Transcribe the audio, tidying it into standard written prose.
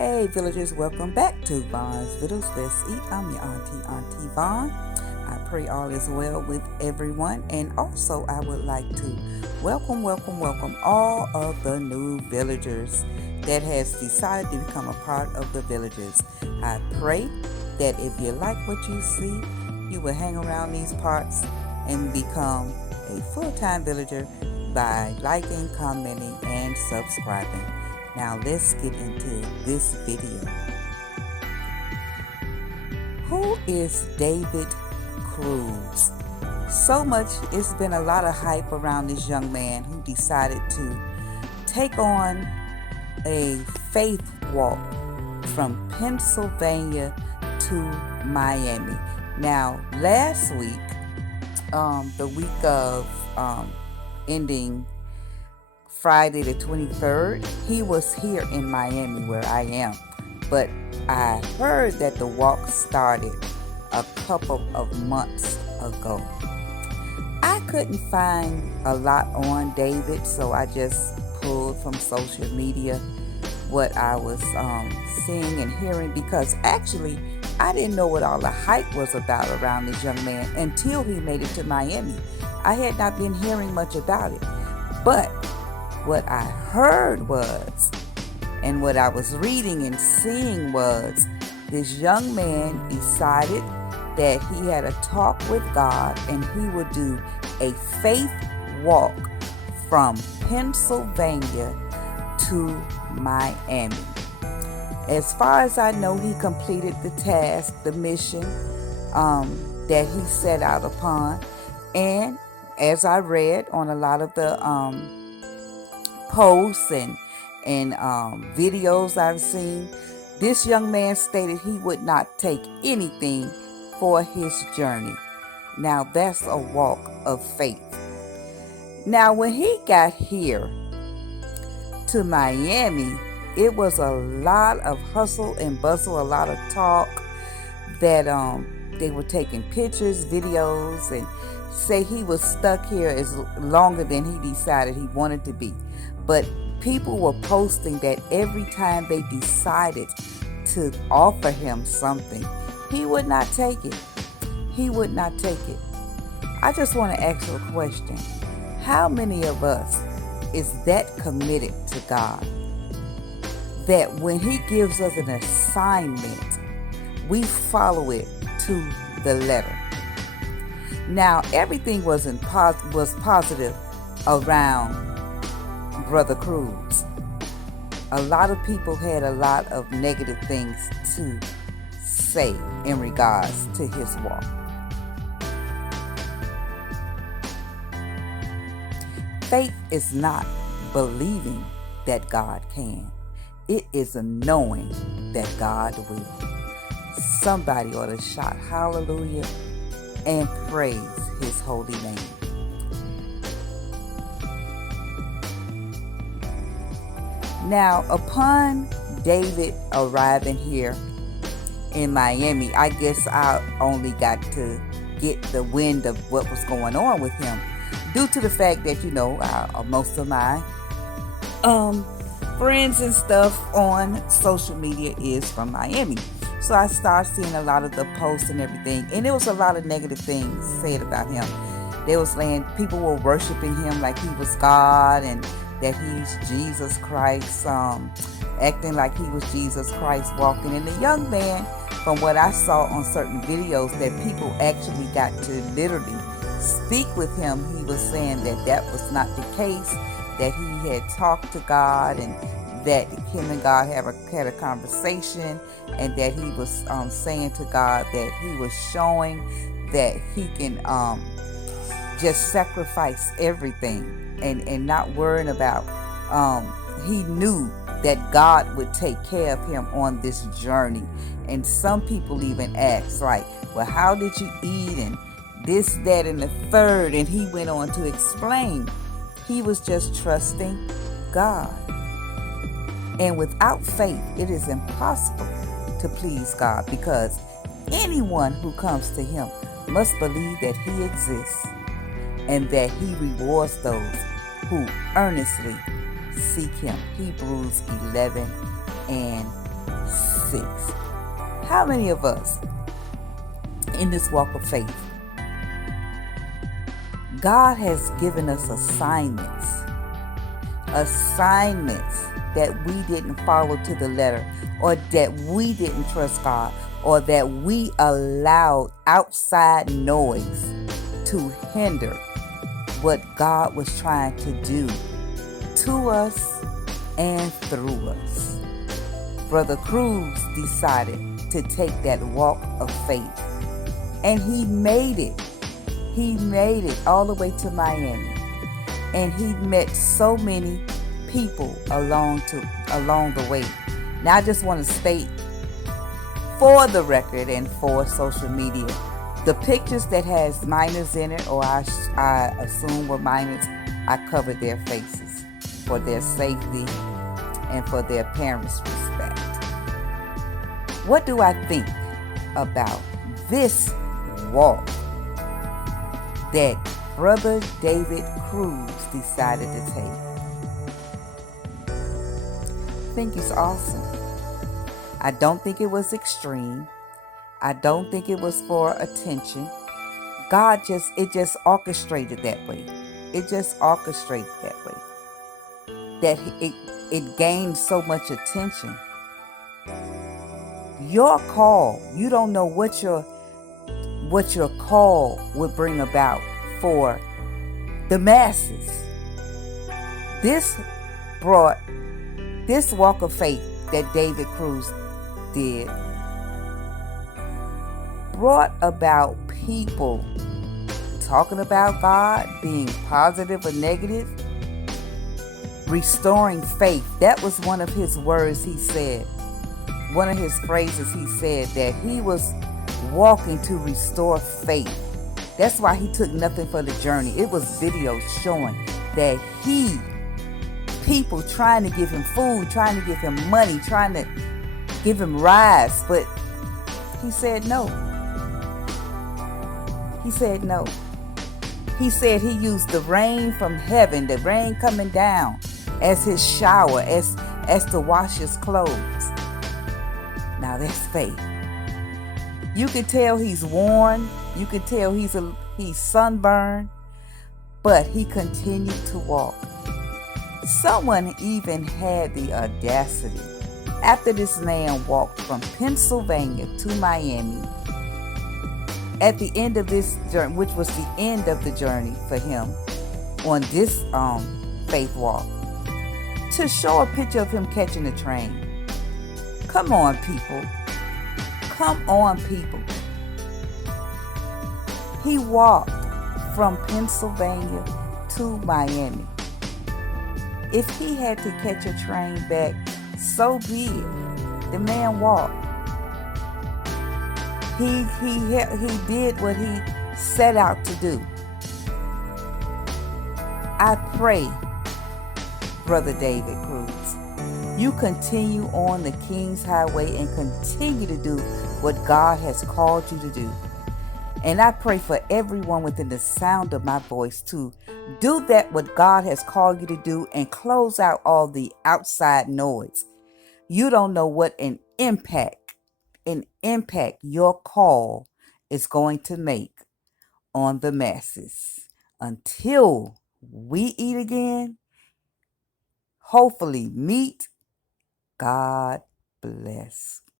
Hey villagers, welcome back to Vonsvittlesletseat. I'm your Auntie Von. I pray all is well with everyone, and also I would like to welcome all of the new villagers that has decided to become a part of the villages. I pray that if you like what you see, you will hang around these parts and become a full-time villager by liking, commenting, and subscribing. Now let's get into this video. Who is David Cruz? It's been a lot of hype around this young man who decided to take on a faith walk from Pennsylvania to Miami. Now, last week, the week of ending Friday the 23rd, he was here in Miami where I am. But I heard that the walk started a couple of months ago. I couldn't find a lot on David, so I just pulled from social media what I was seeing and hearing, because actually I didn't know what all the hype was about around this young man until he made it to Miami. I had not been hearing much about it. But what I heard was, and what I was reading and seeing was, this young man decided that he had a talk with God and he would do a faith walk from Pennsylvania to Miami. As far as I know, he completed the task, the mission that he set out upon. And as I read on a lot of the posts and videos I've seen, this young man stated he would not take anything for his journey. Now that's a walk of faith. Now when he got here to Miami, it was a lot of hustle and bustle, a lot of talk that they were taking pictures, videos, and say he was stuck here as longer than he decided he wanted to be. But people were posting that every time they decided to offer him something, he would not take it. He would not take it. I just want to ask you a question. How many of us is that committed to God that when he gives us an assignment, we follow it to the letter? Now, everything was positive around Brother Cruz. A lot of people had a lot of negative things to say in regards to his walk. Faith is not believing that God can. It is a knowing that God will. Somebody ought to shout hallelujah and praise his holy name. Now, upon David arriving here in Miami, I guess I only got to get the wind of what was going on with him due to the fact that, most of my friends and stuff on social media is from Miami. So I started seeing a lot of the posts and everything, and there was a lot of negative things said about him. They were saying people were worshiping him like he was God and that he's Jesus Christ, acting like he was Jesus Christ walking. And the young man, from what I saw on certain videos, that people actually got to literally speak with him. He was saying that that was not the case, that he had talked to God and that him and God had a conversation, and that he was saying to God that he was showing that he can just sacrifice everything and not worrying about, he knew that God would take care of him on this journey. And some people even asked, like, well, how did you eat and this, that, and the third? And he went on to explain he was just trusting God. And without faith, it is impossible to please God, because anyone who comes to him must believe that he exists and that he rewards those who earnestly seek him. Hebrews 11 and 6. How many of us in this walk of faith, God has given us assignments that we didn't follow to the letter, or that we didn't trust God, or that we allowed outside noise to hinder what God was trying to do to us and through us. Brother Cruz decided to take that walk of faith, and he made it. He made it all the way to Miami, and he met so many people along the way. Now, I just want to state, for the record and for social media, the pictures that has minors in it, or I assume were minors, I covered their faces for their safety and for their parents' respect. What do I think about this walk that Brother David Cruz decided to take? I think it's awesome. I don't think it was extreme. I don't think it was for attention. It just orchestrated that way. It just orchestrated that way. That it gained so much attention. Your call, you don't know what your call would bring about for the masses. This walk of faith that David Cruz did brought about people talking about God, being positive or negative, restoring faith. That was one of his words he said. One of his phrases he said, that he was walking to restore faith. That's why he took nothing for the journey. It was videos showing that people trying to give him food, trying to give him money, trying to give him rides, but he said no. He said no. He said he used the rain from heaven, the rain coming down, as his shower, as to wash his clothes. Now that's faith. You can tell he's worn. You can tell he's sunburned, but he continued to walk. Someone even had the audacity, after this man walked from Pennsylvania to Miami, at the end of this journey, which was the end of the journey for him on this faith walk, to show a picture of him catching a train. Come on, people. Come on, people. He walked from Pennsylvania to Miami. If he had to catch a train back, so be it. The man walked. He did what he set out to do. I pray, Brother David Cruz, you continue on the King's Highway and continue to do what God has called you to do. And I pray for everyone within the sound of my voice to do that what God has called you to do and close out all the outside noise. You don't know what an impact your call is going to make on the masses. Until we eat again, hopefully meet. God bless.